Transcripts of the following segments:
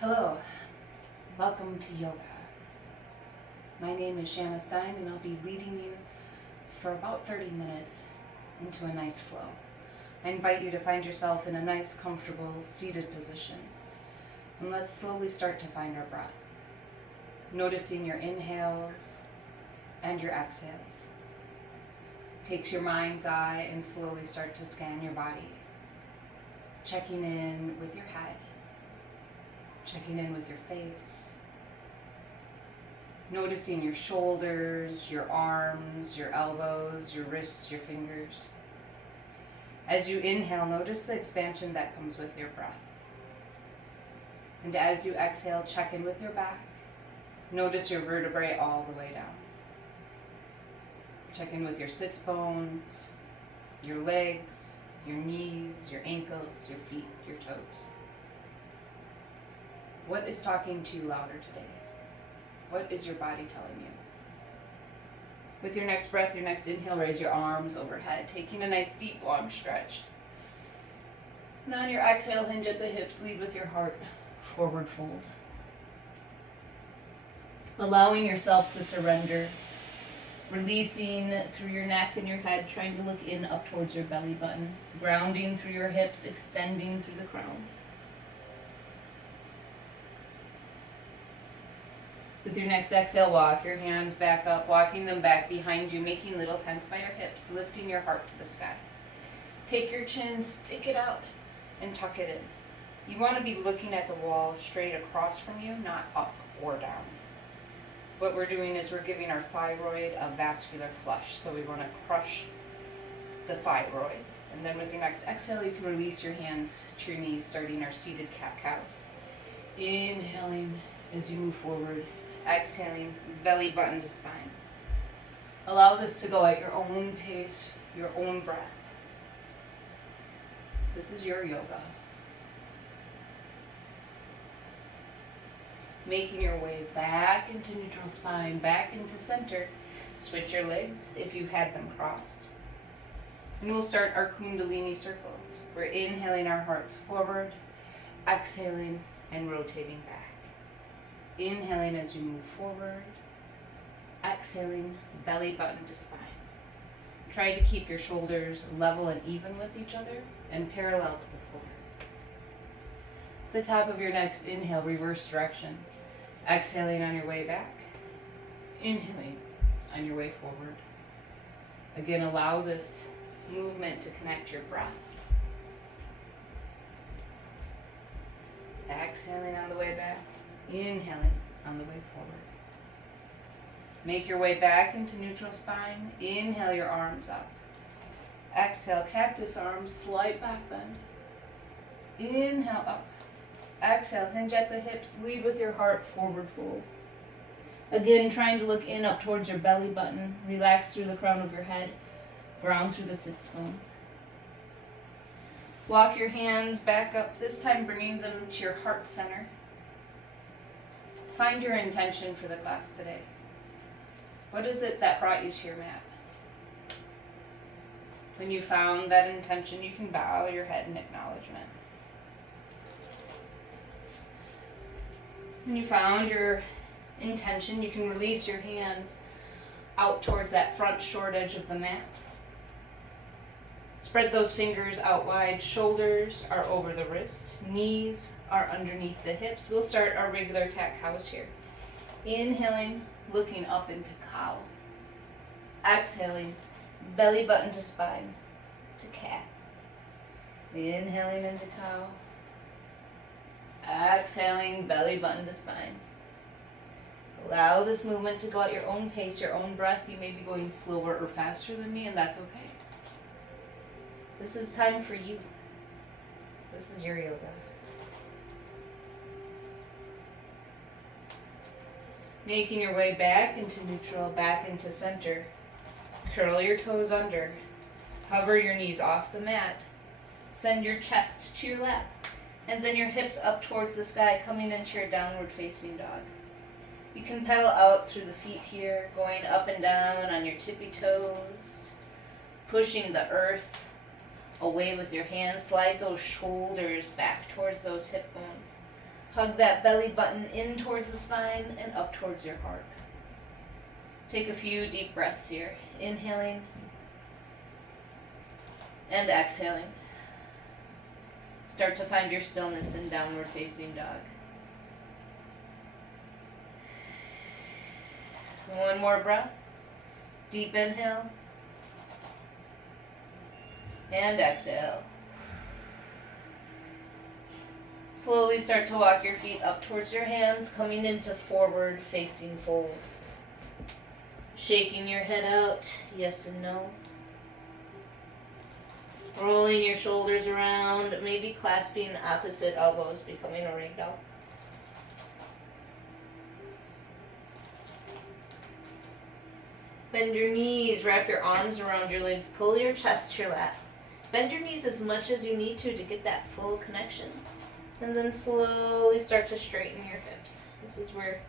Hello, welcome to yoga. My name is Shanna Stein and I'll be leading you for about 30 minutes into a nice flow. I invite you to find yourself in a nice, comfortable, seated position. And let's slowly start to find our breath. Noticing your inhales and your exhales. Take your mind's eye and slowly start to scan your body. Checking in with your head. Checking in with your face. Noticing your shoulders, your arms, your elbows, your wrists, your fingers. As you inhale, notice the expansion that comes with your breath. And as you exhale, check in with your back. Notice your vertebrae all the way down. Check in with your sits bones, your legs, your knees, your ankles, your feet, your toes. What is talking to you louder today? What is your body telling you? With your next breath, your next inhale, raise your arms overhead, taking a nice deep long stretch. And on your exhale, hinge at the hips, lead with your heart, forward fold. Allowing yourself to surrender, releasing through your neck and your head, trying to look in up towards your belly button, grounding through your hips, extending through the crown. With your next exhale, walk your hands back up, walking them back behind you, making little tents by your hips, lifting your heart to the sky. Take your chin, stick it out, and tuck it in. You want to be looking at the wall straight across from you, not up or down. What we're doing is we're giving our thyroid a vascular flush, so we want to crush the thyroid. And then with your next exhale, you can release your hands to your knees, starting our seated cat-cows. Inhaling as you move forward. Exhaling, belly button to spine. Allow this to go at your own pace, your own breath. This is your yoga. Making your way back into neutral spine, back into center. Switch your legs if you've had them crossed. And we'll start our Kundalini circles. We're inhaling our hearts forward, exhaling and rotating back. Inhaling as you move forward, exhaling, belly button to spine. Try to keep your shoulders level and even with each other and parallel to the floor. The top of your next inhale, reverse direction. Exhaling on your way back, inhaling on your way forward. Again, allow this movement to connect your breath. Exhaling on the way back. Inhaling on the way forward. Make your way back into neutral spine. Inhale your arms up. Exhale, cactus arms, slight back bend. Inhale up. Exhale, hinge at the hips, lead with your heart, forward fold. Again, trying to look in up towards your belly button. Relax through the crown of your head. Ground through the sits bones. Walk your hands back up, this time bringing them to your heart center. Find your intention for the class today. What is it that brought you to your mat? When you found that intention, you can bow your head in acknowledgement. When you found your intention, you can release your hands out towards that front short edge of the mat. Spread those fingers out wide. Shoulders are over the wrist. Knees are underneath the hips. We'll start our regular cat-cows here. Inhaling, looking up into cow. Exhaling, belly button to spine, to cat. Inhaling into cow. Exhaling, belly button to spine. Allow this movement to go at your own pace, your own breath. You may be going slower or faster than me, and that's okay. This is time for you. This is your yoga. Making your way back into neutral, back into center. Curl your toes under. Hover your knees off the mat. Send your chest to your lap. And then your hips up towards the sky, coming into your downward facing dog. You can pedal out through the feet here, going up and down on your tippy toes, pushing the earth away with your hands. Slide those shoulders back towards those hip bones. Hug that belly button in towards the spine and up towards your heart. Take a few deep breaths here. Inhaling and exhaling. Start to find your stillness in downward facing dog. One more breath. Deep inhale. And exhale. Slowly start to walk your feet up towards your hands, coming into forward facing fold. Shaking your head out, yes and no. Rolling your shoulders around, maybe clasping opposite elbows, becoming a ragdoll. Bend your knees, wrap your arms around your legs, pull your chest to your lap. Bend your knees as much as you need to get that full connection. And then slowly start to straighten your hips. This is where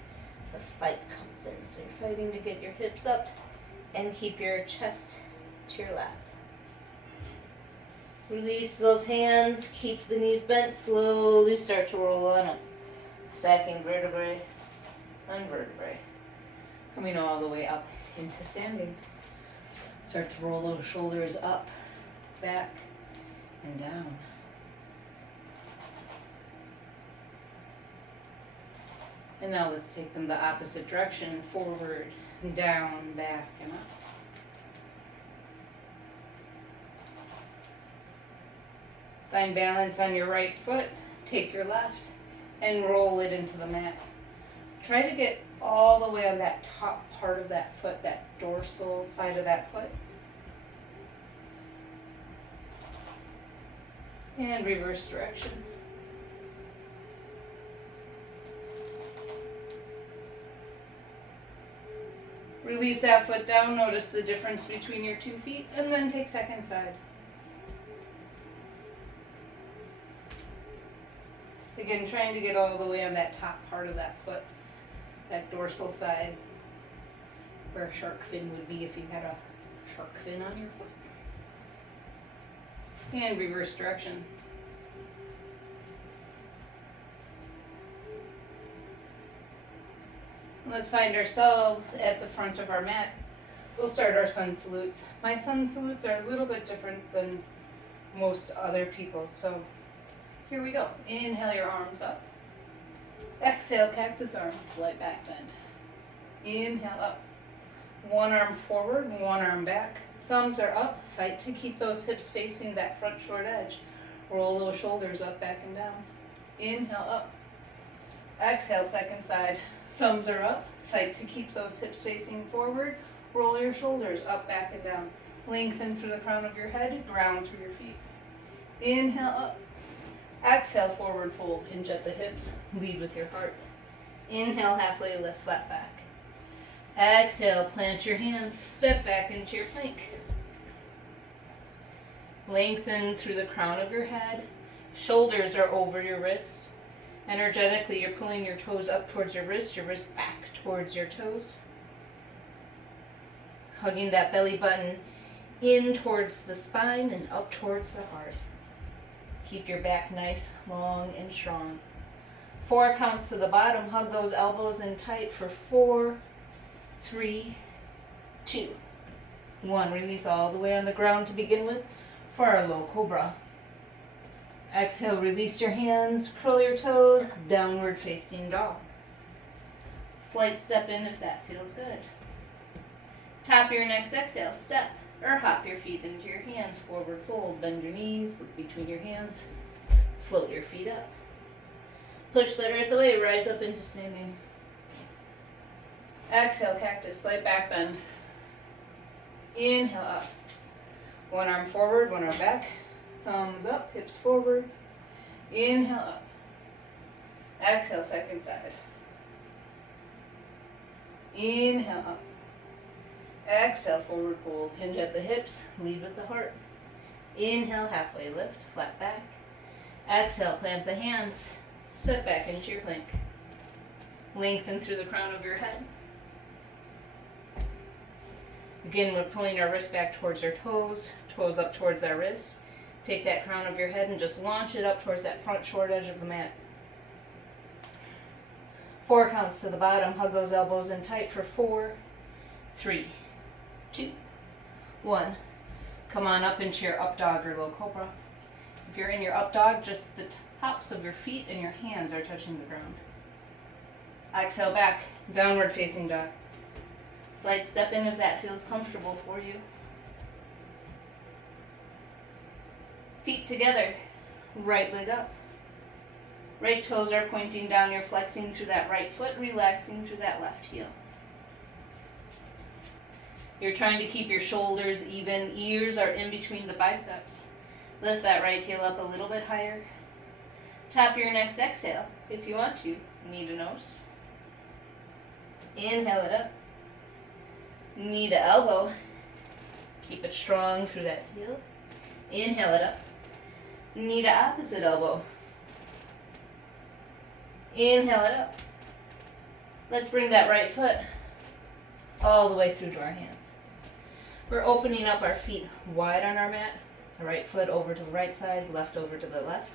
the fight comes in. So you're fighting to get your hips up and keep your chest to your lap. Release those hands, keep the knees bent, slowly start to roll on up. Stacking vertebrae on vertebrae. Coming all the way up into standing. Start to roll those shoulders up, back, and down. And now let's take them the opposite direction, forward, down, back, and up. Find balance on your right foot, take your left, and roll it into the mat. Try to get all the way on that top part of that foot, that dorsal side of that foot. And reverse direction. Release that foot down, notice the difference between your 2 feet, and then take second side. Again, trying to get all the way on that top part of that foot, that dorsal side, where a shark fin would be if you had a shark fin on your foot. And reverse direction. Let's find ourselves at the front of our mat. We'll start our sun salutes. My sun salutes are a little bit different than most other people's, so here we go. Inhale your arms up. Exhale, cactus arms, slight back bend. Inhale up. One arm forward, one arm back. Thumbs are up. Fight to keep those hips facing that front short edge. Roll those shoulders up, back, and down. Inhale up. Exhale, second side. Thumbs are up. Fight to keep those hips facing forward. Roll your shoulders up, back, and down. Lengthen through the crown of your head. Ground through your feet. Inhale up. Exhale, forward fold. Hinge at the hips. Lead with your heart. Inhale, halfway lift, flat back. Exhale, plant your hands. Step back into your plank. Lengthen through the crown of your head. Shoulders are over your wrist. Energetically, you're pulling your toes up towards your wrist back towards your toes. Hugging that belly button in towards the spine and up towards the heart. Keep your back nice, long, and strong. 4 counts to the bottom. Hug those elbows in tight for 4, 3, 2, 1. Release all the way on the ground to begin with for our low cobra. Exhale, release your hands, curl your toes, downward facing dog. Slight step in if that feels good. Top of your next exhale, step or hop your feet into your hands, forward fold, bend your knees, look between your hands, float your feet up. Push the earth away, rise up into standing. Exhale, cactus, slight back bend. Inhale up. One arm forward, one arm back. Thumbs up, hips forward. Inhale up. Exhale, second side. Inhale up. Exhale, forward fold. Hinge at the hips, lead with the heart. Inhale, halfway lift, flat back. Exhale, plant the hands. Step back into your plank. Lengthen through the crown of your head. Again, we're pulling our wrist back towards our toes, toes up towards our wrist. Take that crown of your head and just launch it up towards that front short edge of the mat. 4 counts to the bottom. Hug those elbows in tight for 4, 3, 2, 1. Come on up into your up dog or low cobra. If you're in your up dog, just the tops of your feet and your hands are touching the ground. Exhale back, downward facing dog. Slight step in if that feels comfortable for you. Feet together, right leg up. Right toes are pointing down, you're flexing through that right foot, relaxing through that left heel. You're trying to keep your shoulders even, ears are in between the biceps. Lift that right heel up a little bit higher. Top of your next exhale, if you want to, knee to nose. Inhale it up. Knee to elbow. Keep it strong through that heel. Inhale it up. Knee to opposite elbow. Inhale it up. Let's bring that right foot all the way through to our hands. We're opening up our feet wide on our mat. The right foot over to the right side, left over to the left.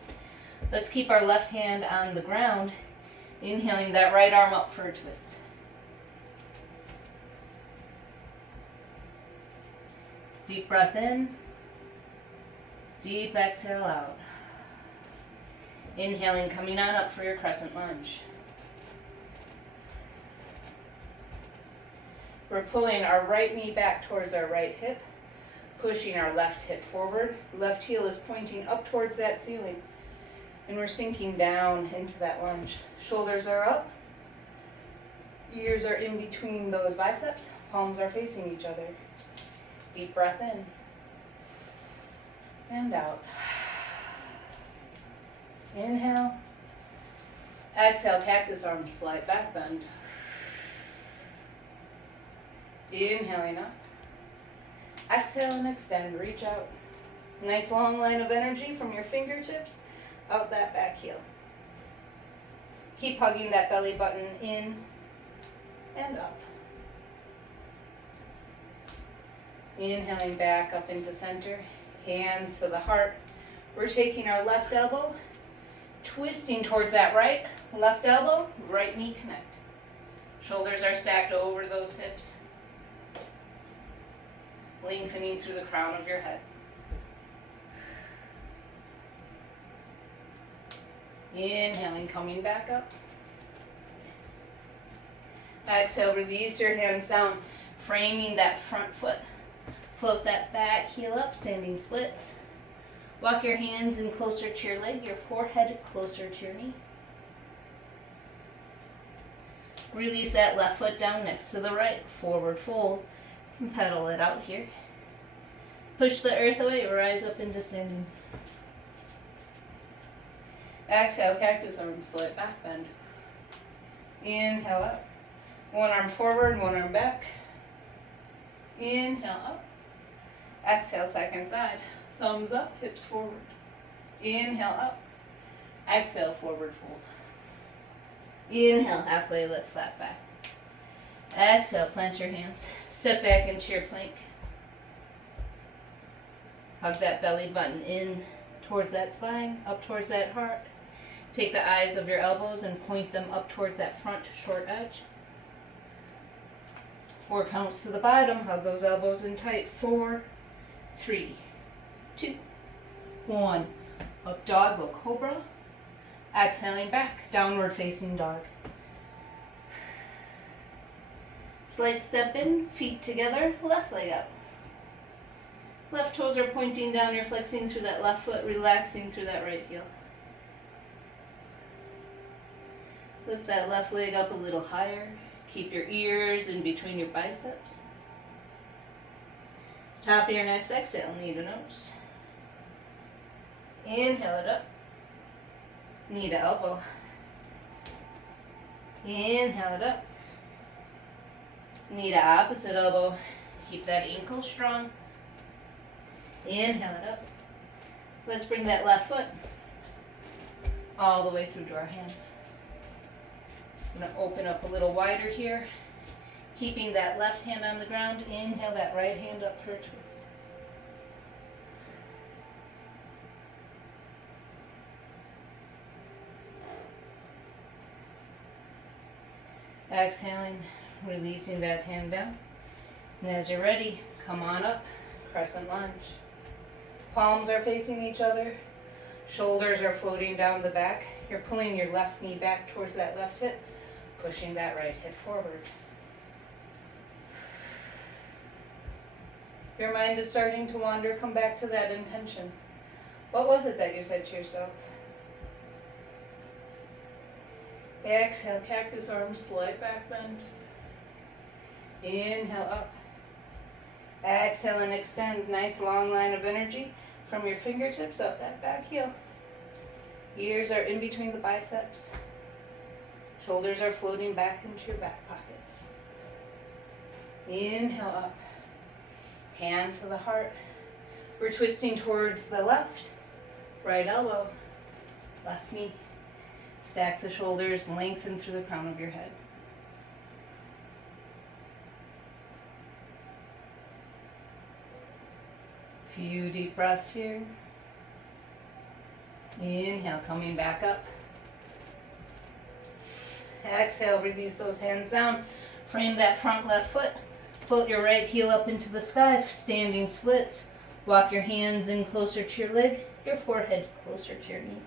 Let's keep our left hand on the ground, inhaling that right arm up for a twist. Deep breath in, deep exhale out. Inhaling, coming on up for your crescent lunge. We're pulling our right knee back towards our right hip, pushing our left hip forward. Left heel is pointing up towards that ceiling. And we're sinking down into that lunge. Shoulders are up. Ears are in between those biceps. Palms are facing each other. Deep breath in. And out. Inhale. Exhale, cactus arms, slight back bend. Inhaling up. Exhale and extend, reach out. Nice long line of energy from your fingertips out that back heel. Keep hugging that belly button in and up. Inhaling back up into center, hands to the heart. We're taking our left elbow, twisting towards that right, left elbow, right knee connect. Shoulders are stacked over those hips, lengthening through the crown of your head. Inhaling, coming back up. Exhale, release your hands down, framing that front foot. Float that back heel up, standing splits. Walk your hands in closer to your leg, your forehead closer to your knee. Release that left foot down next to the right, forward fold. You can pedal it out here. Push the earth away, rise up into standing. Exhale, cactus arms, slight back bend. Inhale up. One arm forward, one arm back. Inhale up. Exhale, second side. Thumbs up, hips forward. Inhale up. Exhale, forward fold. Inhale, halfway lift, flat back. Exhale, plant your hands. Step back into your plank. Hug that belly button in towards that spine, up towards that heart. Take the eyes of your elbows and point them up towards that front short edge. 4 counts to the bottom. Hug those elbows in tight. 4, 3, 2, 1. Up dog, low cobra. Exhaling back, downward facing dog. Slight step in, feet together, left leg up. Left toes are pointing down, you're flexing through that left foot, relaxing through that right heel. Lift that left leg up a little higher. Keep your ears in between your biceps. Top of your next exhale, knee to nose. Inhale it up. Knee to elbow. Inhale it up. Knee to opposite elbow. Keep that ankle strong. Inhale it up. Let's bring that left foot all the way through to our hands. I'm going to open up a little wider here. Keeping that left hand on the ground. Inhale that right hand up for a twist. Exhaling, releasing that hand down. And as you're ready, come on up, crescent lunge. Palms are facing each other. Shoulders are floating down the back. You're pulling your left knee back towards that left hip, pushing that right hip forward. Your mind is starting to wander. Come back to that intention. What was it that you said to yourself? Exhale, cactus arms, slight back bend. Inhale up. Exhale and extend. Nice long line of energy from your fingertips up that back heel. Ears are in between the biceps. Shoulders are floating back into your back pockets. Inhale up. Hands to the heart. We're twisting towards the left. Right elbow. Left knee. Stack the shoulders, lengthen through the crown of your head. Few deep breaths here. Inhale, coming back up. Exhale, release those hands down. Frame that front left foot. Float your right heel up into the sky, standing splits. Walk your hands in closer to your leg, your forehead closer to your knee.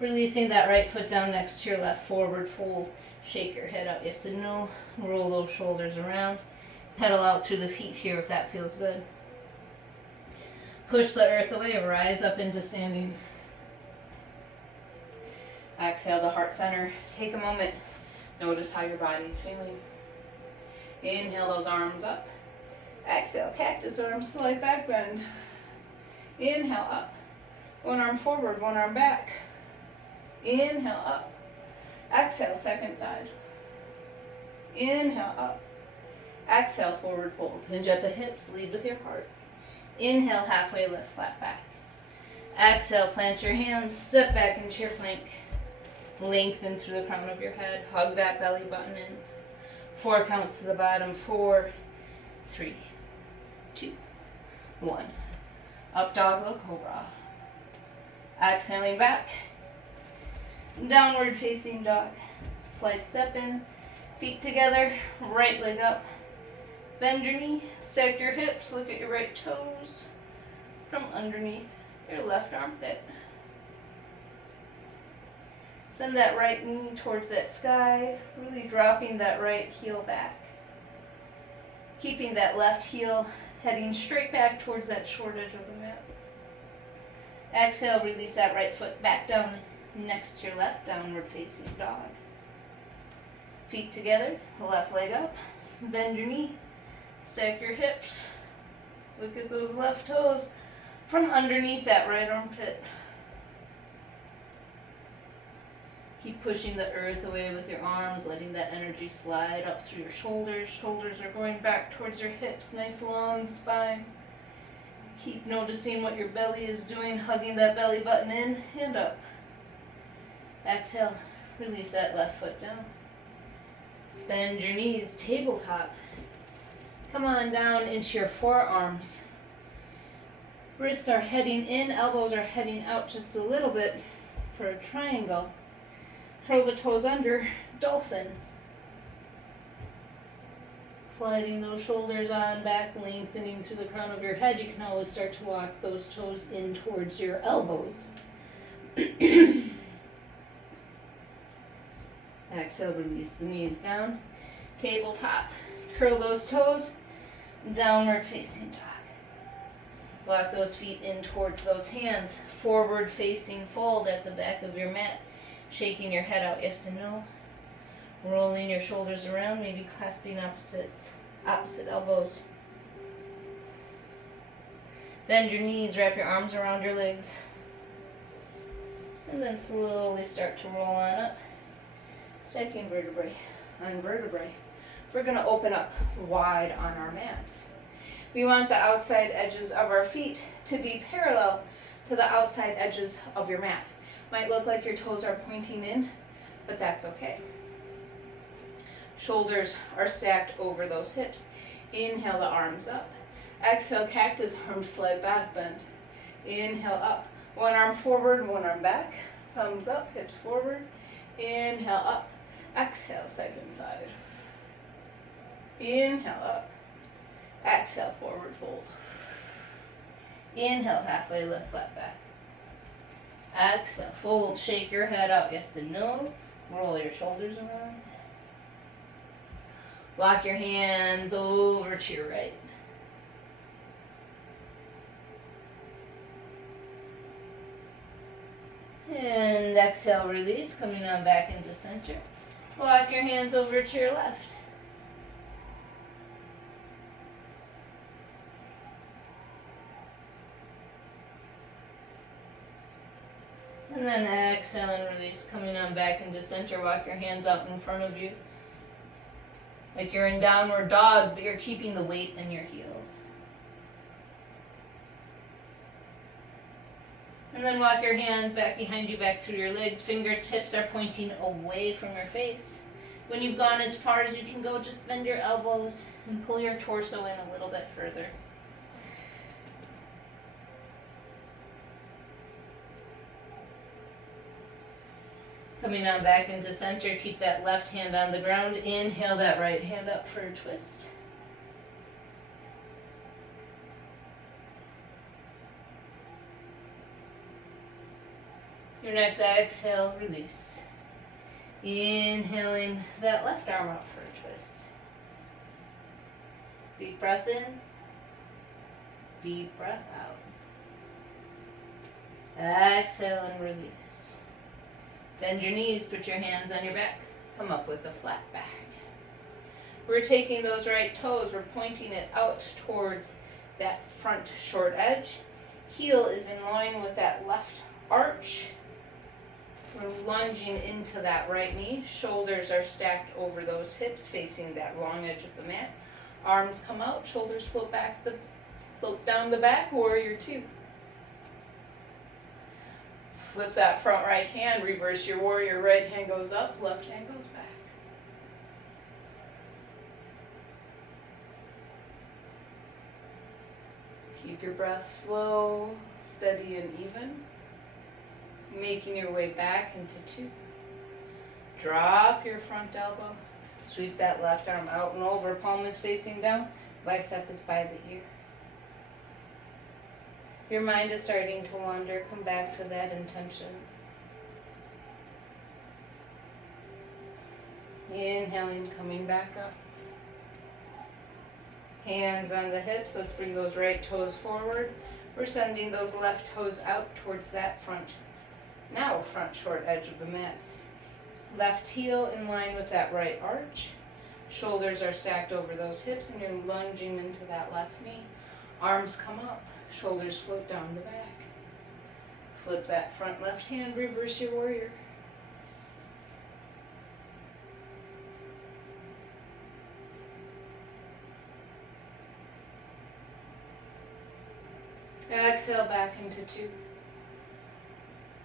Releasing that right foot down next to your left, forward fold. Shake your head out, yes and no. Roll those shoulders around. Pedal out through the feet here if that feels good. Push the earth away, rise up into standing. Exhale to heart center. Take a moment. Notice how your body's feeling. Inhale those arms up. Exhale, cactus arms, slight back bend. Inhale up. One arm forward, one arm back. Inhale up. Exhale, second side. Inhale up. Exhale, forward fold. Hinge at the hips, lead with your heart. Inhale, halfway lift, flat back. Exhale, plant your hands, step back into your plank. Lengthen through the crown of your head. Hug that belly button in. 4 counts to the bottom. 4, 3, 2, 1. Up dog, low cobra. Exhaling back. Downward facing dog. Slight step in. Feet together. Right leg up. Bend your knee. Stack your hips. Look at your right toes from underneath your left armpit. Send that right knee towards that sky, really dropping that right heel back. Keeping that left heel heading straight back towards that short edge of the mat. Exhale, release that right foot back down next to your left, downward facing dog. Feet together, left leg up, bend your knee, stack your hips. Look at those left toes from underneath that right armpit. Keep pushing the earth away with your arms, letting that energy slide up through your shoulders. Shoulders are going back towards your hips, nice long spine. Keep noticing what your belly is doing, hugging that belly button in and up. Exhale, release that left foot down. Bend your knees, tabletop. Come on down into your forearms. Wrists are heading in, elbows are heading out just a little bit for a triangle. Curl the toes under, dolphin. Sliding those shoulders on back, lengthening through the crown of your head. You can always start to walk those toes in towards your elbows. Exhale, release the knees down. Tabletop. Curl those toes, downward facing dog. Walk those feet in towards those hands. Forward facing fold at the back of your mat. Shaking your head out, yes and no. Rolling your shoulders around, maybe clasping opposite elbows. Bend your knees, wrap your arms around your legs. And then slowly start to roll on up. Stacking vertebrae on vertebrae. We're going to open up wide on our mats. We want the outside edges of our feet to be parallel to the outside edges of your mat. Might look like your toes are pointing in, but that's okay. Shoulders are stacked over those hips. Inhale the arms up. Exhale, cactus arms, slight back bend. Inhale up. One arm forward, one arm back. Thumbs up, hips forward. Inhale up. Exhale, second side. Inhale up. Exhale, forward fold. Inhale, halfway lift, flat back. Exhale, fold, shake your head out, yes and no. Roll your shoulders around. Walk your hands over to your right. And exhale, release, coming on back into center. Walk your hands over to your left. And then exhale and release, coming on back into center. Walk your hands out in front of you. Like you're in downward dog, but you're keeping the weight in your heels. And then walk your hands back behind you, back through your legs. Fingertips are pointing away from your face. When you've gone as far as you can go, just bend your elbows and pull your torso in a little bit further. Coming on back into center, keep that left hand on the ground. Inhale that right hand up for a twist. Your next exhale, release. Inhaling that left arm up for a twist. Deep breath in. Deep breath out. Exhale and release. Bend your knees, put your hands on your back. Come up with a flat back. We're taking those right toes, we're pointing it out towards that front short edge. Heel is in line with that left arch. We're lunging into that right knee. Shoulders are stacked over those hips, facing that long edge of the mat. Arms come out, shoulders float down the back, warrior two. Flip that front right hand, reverse your warrior, right hand goes up, left hand goes back. Keep your breath slow, steady and even. Making your way back into two. Drop your front elbow. Sweep that left arm out and over, palm is facing down, bicep is by the ear. Your mind is starting to wander, come back to that intention. Inhaling, coming back up. Hands on the hips, let's bring those right toes forward. We're sending those left toes out towards that front short edge of the mat. Left heel in line with that right arch. Shoulders are stacked over those hips and you're lunging into that left knee. Arms come up. Shoulders float down the back. Flip that front left hand, reverse your warrior. Exhale back into two.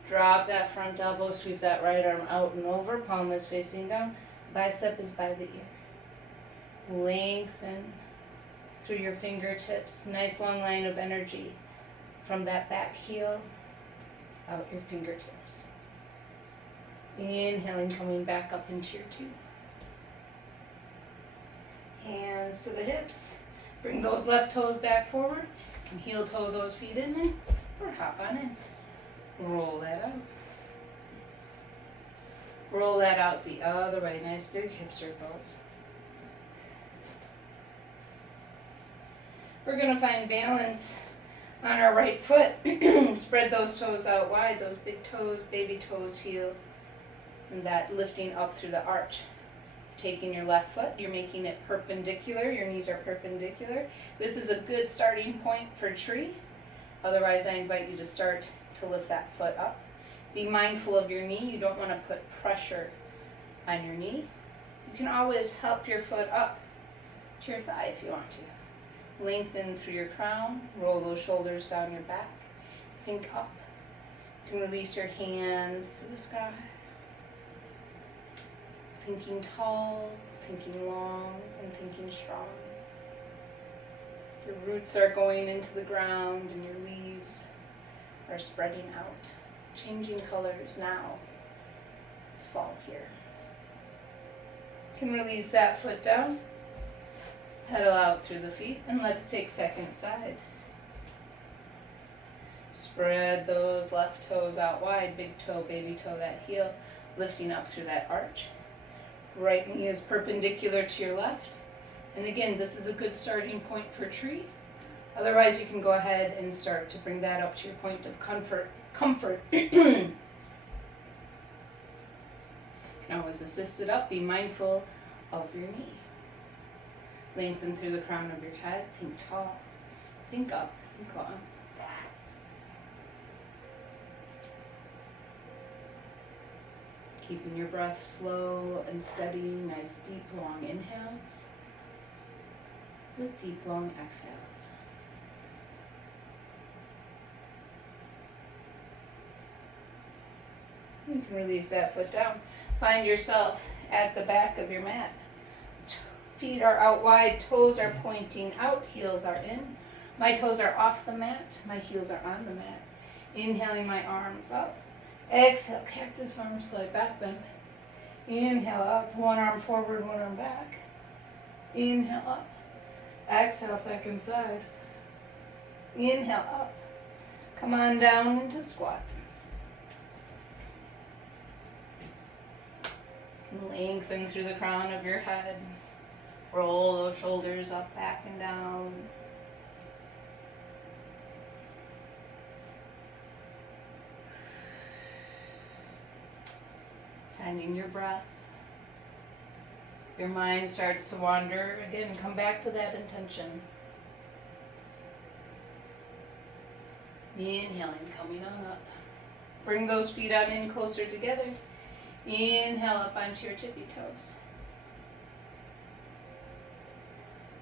Drop that front elbow, sweep that right arm out and over, palm is facing down, bicep is by the ear. Lengthen through your fingertips, nice long line of energy from that back heel out your fingertips. Inhaling, coming back up into your two. Hands to the hips, bring those left toes back forward, and heel toe those feet in or hop on in. Roll that out. Roll that out the other way, nice big hip circles. We're going to find balance on our right foot. Spread those toes out wide, those big toes, baby toes, heel, and that lifting up through the arch. Taking your left foot, you're making it perpendicular, your knees are perpendicular. This is a good starting point for tree. Otherwise, I invite you to start to lift that foot up. Be mindful of your knee. You don't want to put pressure on your knee. You can always help your foot up to your thigh if you want to. Lengthen through your crown. Roll those shoulders down your back. Think up. You can release your hands to the sky. Thinking tall, thinking long, and thinking strong. Your roots are going into the ground and your leaves are spreading out changing colors now. It's fall here. Can release that foot down. Pedal out through the feet, and let's take second side. Spread those left toes out wide, big toe, baby toe, that heel, lifting up through that arch. Right knee is perpendicular to your left. And again, this is a good starting point for tree. Otherwise, you can go ahead and start to bring that up to your point of comfort. You can always assist it up. Be mindful of your knee. Lengthen through the crown of your head. Think tall. Think up. Think long. Keeping your breath slow and steady. Nice deep long inhales with deep long exhales. You can release that foot down. Find yourself at the back of your mat. Feet are out wide, toes are pointing out, heels are in. My toes are off the mat, my heels are on the mat. Inhaling my arms up. Exhale, cactus arms, slight back bend. Inhale up, one arm forward, one arm back. Inhale up. Exhale, second side. Inhale up. Come on down into squat. Lengthen through the crown of your head. Roll those shoulders up, back, and down. Finding your breath. Your mind starts to wander. Again, come back to that intention. Inhaling, coming on up. Bring those feet out in closer together. Inhale up onto your tippy toes.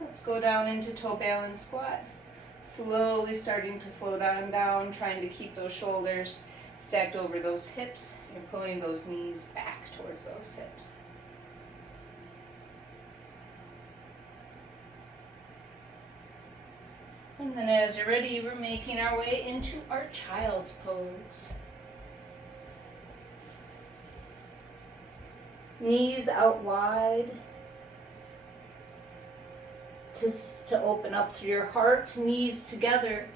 Let's go down into toe balance squat. Slowly starting to float on down, trying to keep those shoulders stacked over those hips. You're pulling those knees back towards those hips. And then as you're ready, we're making our way into our child's pose. Knees out wide to open up through your heart, knees together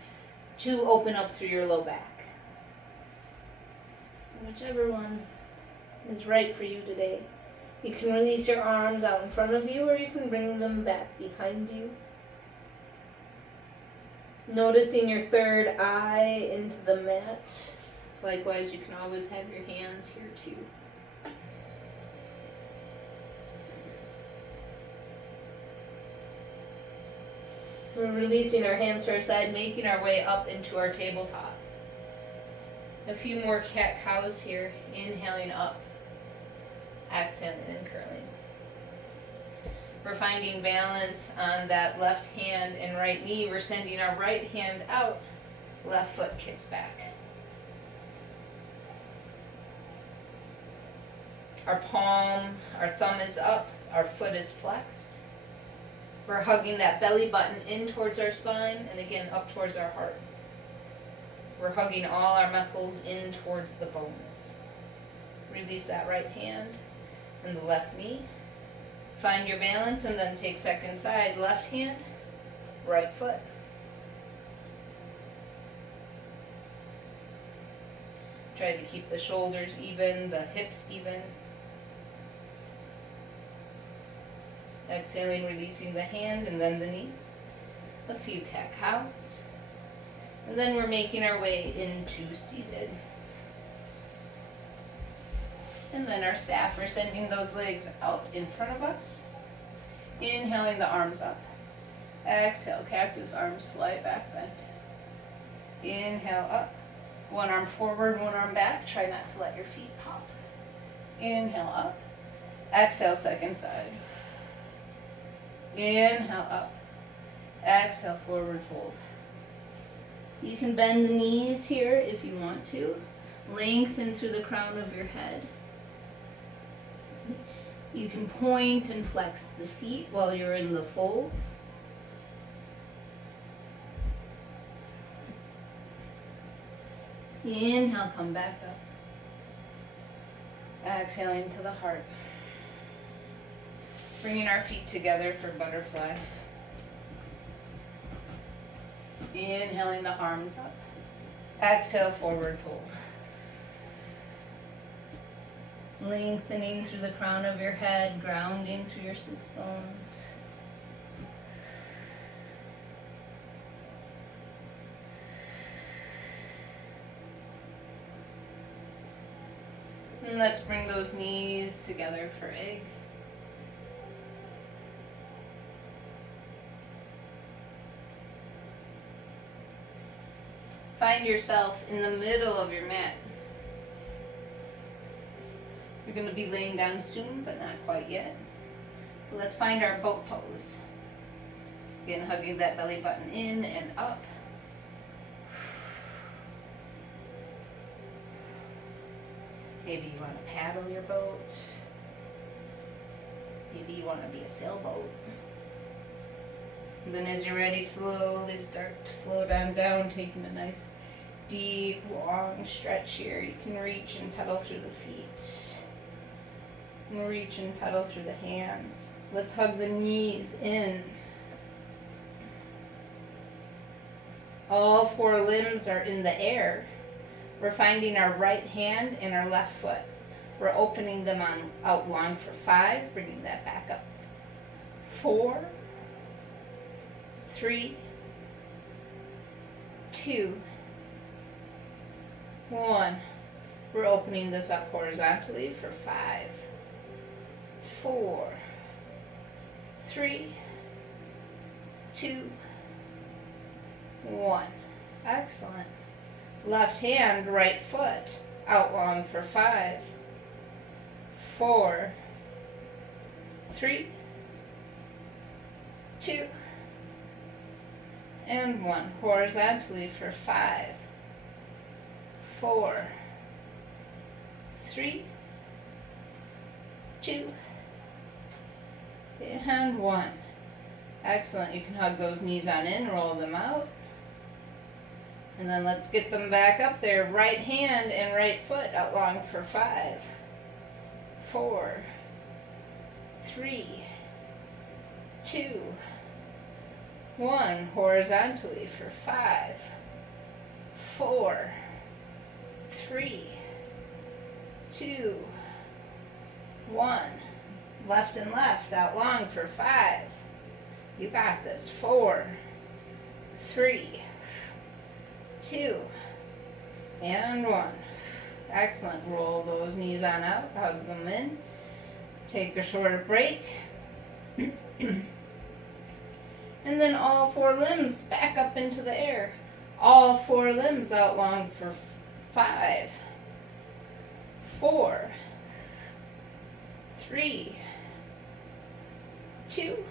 to open up through your low back. So whichever one is right for you today. You can release your arms out in front of you, or you can bring them back behind you. Noticing your third eye into the mat. Likewise, you can always have your hands here too. We're releasing our hands to our side, making our way up into our tabletop. A few more cat-cows here. Inhaling up, exhaling and curling. We're finding balance on that left hand and right knee. We're sending our right hand out, left foot kicks back. Our palm, our thumb is up, our foot is flexed. We're hugging that belly button in towards our spine and again up towards our heart. We're hugging all our muscles in towards the bones. Release that right hand and the left knee. Find your balance and then take second side. Left hand, right foot. Try to keep the shoulders even, the hips even. Exhaling, releasing the hand and then the knee. A few cat-cows. And then we're making our way into seated. And then our staff, we're sending those legs out in front of us. Inhaling the arms up. Exhale, cactus arms, slight back bend. Inhale up. One arm forward, one arm back. Try not to let your feet pop. Inhale up. Exhale, second side. Inhale up. Exhale, forward fold. You can bend the knees here if you want to. Lengthen through the crown of your head. You can point and flex the feet while you're in the fold. Inhale, come back up. Exhaling to the heart. Bringing our feet together for butterfly. Inhaling the arms up. Exhale, forward fold. Lengthening through the crown of your head, grounding through your sits bones. And let's bring those knees together for egg. Find yourself in the middle of your mat. You're going to be laying down soon, but not quite yet. So let's find our boat pose. Again, hugging that belly button in and up. Maybe you want to paddle your boat. Maybe you want to be a sailboat. And then as you're ready, slowly start to float on down, taking a nice deep, long stretch here. You can reach and pedal through the feet. And reach and pedal through the hands. Let's hug the knees in. All four limbs are in the air. We're finding our right hand and our left foot. We're opening them out long for 5, bringing that back up. 4, 3, 2, 1. We're opening this up horizontally for 5, 4, 3, 2, 1. Excellent. Left hand, right foot, out long for 5, 4, 3, 2, and 1. Horizontally for 5, 4, 3, 2, and 1. Excellent. You can hug those knees on in, roll them out. And then let's get them back up there. Right hand and right foot out long for 5, 4, 3, 2, 1. Horizontally for 5, 4, 3, 2, 1. Left and left out long for 5. You got this. 4, 3, 2, and 1. Excellent. Roll those knees on out, hug them in. Take a short break. And then all 4 limbs back up into the air. All 4 limbs out long for 5, 4, 3, 2,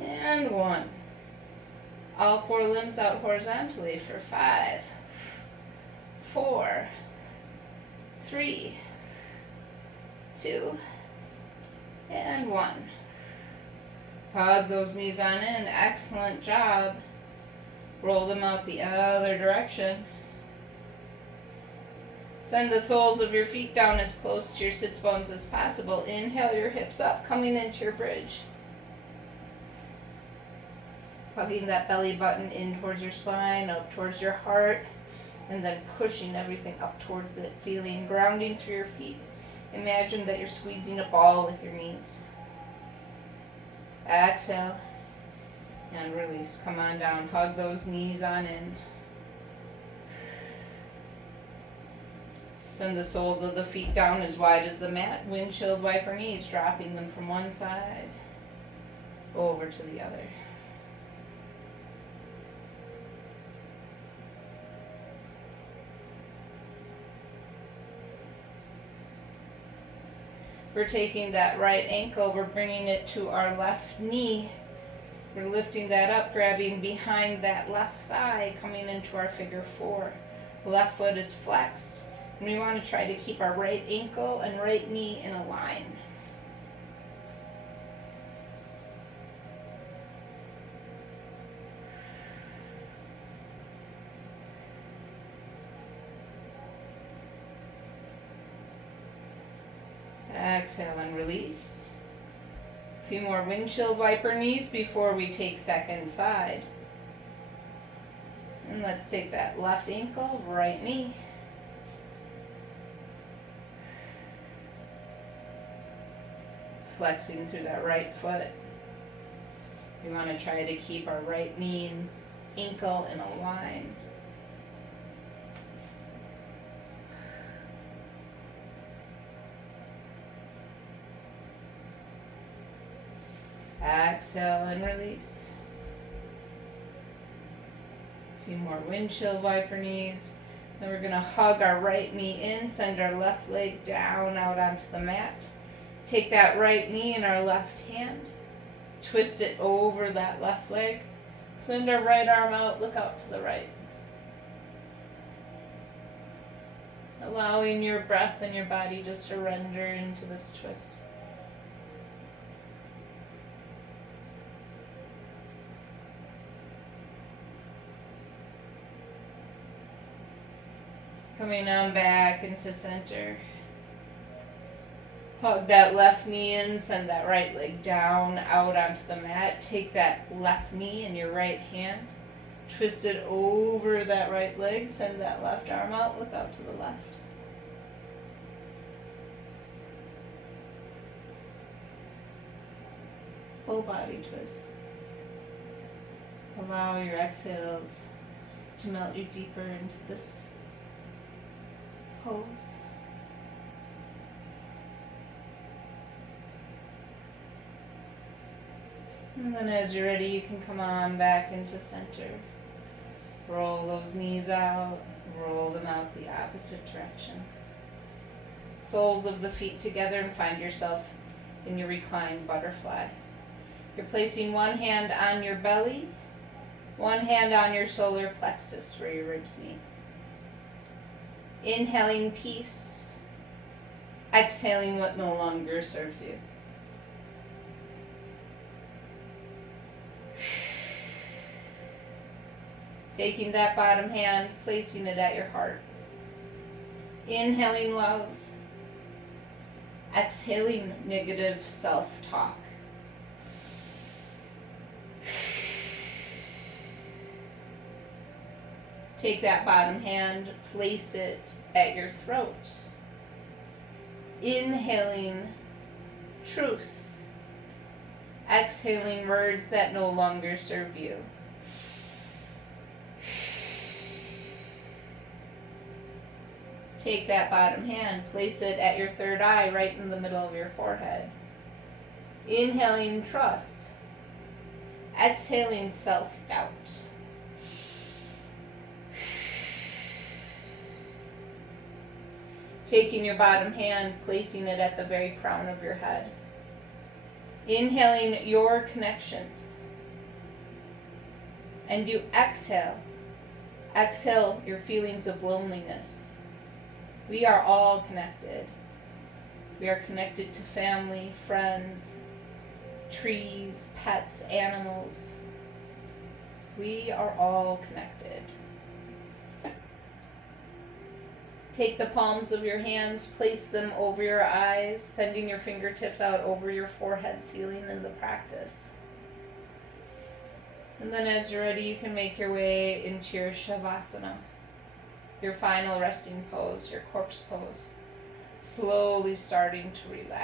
and 1. All 4 limbs out horizontally for 5, 4, 3, 2, and 1. Hug those knees on in. Excellent job. Roll them out the other direction. Send the soles of your feet down as close to your sits bones as possible. Inhale your hips up, coming into your bridge. Hugging that belly button in towards your spine, up towards your heart, and then pushing everything up towards that ceiling, grounding through your feet. Imagine that you're squeezing a ball with your knees. Exhale and release. Come on down. Hug those knees on in. Send the soles of the feet down as wide as the mat. Windshield wiper knees, dropping them from one side over to the other. We're taking that right ankle, we're bringing it to our left knee. We're lifting that up, grabbing behind that left thigh, coming into our figure 4. Left foot is flexed, and we want to try to keep our right ankle and right knee in a line. Exhale and release. A few more windshield wiper knees before we take second side. And let's take that left ankle, right knee. Flexing through that right foot. We want to try to keep our right knee and ankle in a line. Exhale and release. A few more windshield wiper knees. Then we're going to hug our right knee in, send our left leg down out onto the mat. Take that right knee in our left hand, twist it over that left leg, send our right arm out, look out to the right. Allowing your breath and your body to surrender into this twist. Coming on back into center. Hug that left knee in, send that right leg down, out onto the mat. Take that left knee in your right hand, twist it over that right leg, send that left arm out, look out to the left. Full body twist. Allow your exhales to melt you deeper into this pose. And then as you're ready, you can come on back into center. Roll those knees out, roll them out the opposite direction. Soles of the feet together and find yourself in your reclined butterfly. You're placing one hand on your belly, one hand on your solar plexus where your ribs meet. Inhaling peace, exhaling what no longer serves you. Taking that bottom hand, placing it at your heart. Inhaling love. Exhaling negative self-talk. Take that bottom hand, place it at your throat. Inhaling truth. Exhaling words that no longer serve you. Take that bottom hand, place it at your third eye, right in the middle of your forehead. Inhaling trust. Exhaling self-doubt. Taking your bottom hand, placing it at the very crown of your head. Inhaling your connections. And you exhale. Exhale your feelings of loneliness. We are all connected. We are connected to family, friends, trees, pets, animals. We are all connected. Take the palms of your hands, place them over your eyes, sending your fingertips out over your forehead, sealing in the practice. And then as you're ready, you can make your way into your Shavasana, your final resting pose, your corpse pose, slowly starting to relax.